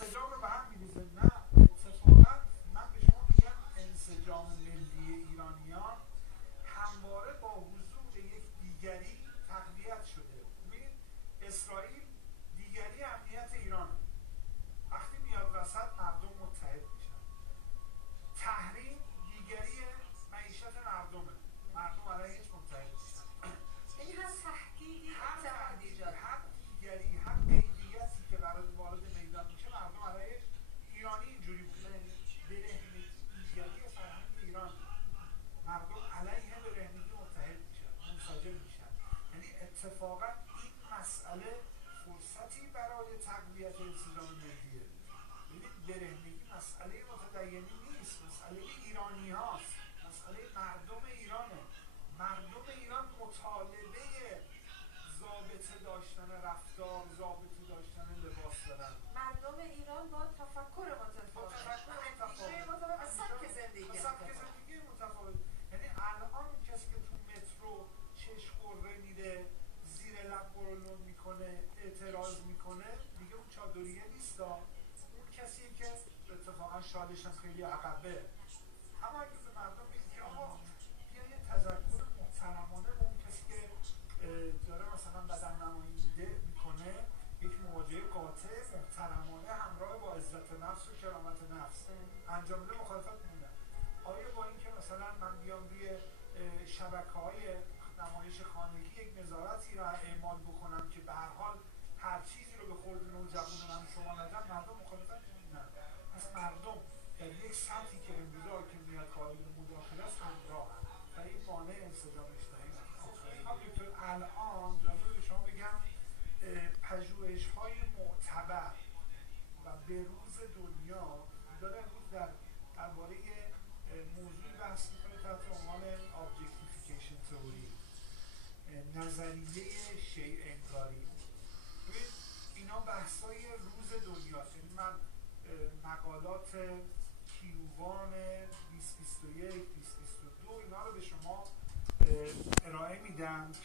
انسجام رو به هم می‌ریزه. نه، اتفاقا من به شما میگم انسجام ملی ایرانیان همواره با حضور یک دیگری تقویت شده. ببینید اسرائیل دیگری امنیت ایران، وقتی میاد وسط مردم متحد میشن. تحریم دیگری معیشت مردمه، مردم علیهش متحد میشن. یعنی هر تهدیدی اتحاد ایجاد، هر دیگری، هر قیدیتی که برای وارد میدان میشه مردم علیهش. ایرانی اینجوری بود، برهنگی دیگری فرهنگ ایران، مردم علیه برهنگی متحد میشن، منسجم میشن. یعنی اتفاقا این مسئله فرصتی برای تقویت انسجام ملیه. ببینید برهنگی مسئله متدینی نیست، مسئله ایرانی هاست، مسئله مردم ایرانه. مردم ایران مطالبه ضابطه داشتن رفتار، ضابطه داشتن لباس دارن. مردم ایران با تفکر متفاوت، اندیشه متفاوت، سبک زندگی متفاوت. یعنی الان کسی که تو مترو چشم قره میده، زیر لب قرولون میکنه، اعتراض میکنه، دیگه اون چادریه نیست. اون کسیه که اتفاقا شادش هم خیلی عقبه. اما اگه به مردم بگید که آقا بیا یه تذکر محترمانه به اون کسی که داره مثلا بدن نمایی میکنه، یک مواجهه قاطع محترمانه همراه با عزت نفس و کرامت نفس انجام بده، مخالفت میکنه. آیا با این که مثلا من بیام روی شبکه‌های نمایش خانگی یک نظارتی را اعمال بکنم که به هر حال هر چیزی رو به خورد نوجوان من شما ندم، مردم مخالفت میکنن. پس مردم در یک سطحی که امروزه حاکمیت قائل مداخله است همراه هم و این مانع انسجام اجتماعی است. همینطور الان جالب به شما بگم پژوهش‌های معتبر و بروز دنیا داره امروز درباره موضوعی بحث میکنه تحت عنوان objectification theory، نظریه شیء انگاری. ببین اینا بحثای روز دنیاست. یعنی من مقالات کیوان 2021 2022 اینا رو به شما ارائه میدم که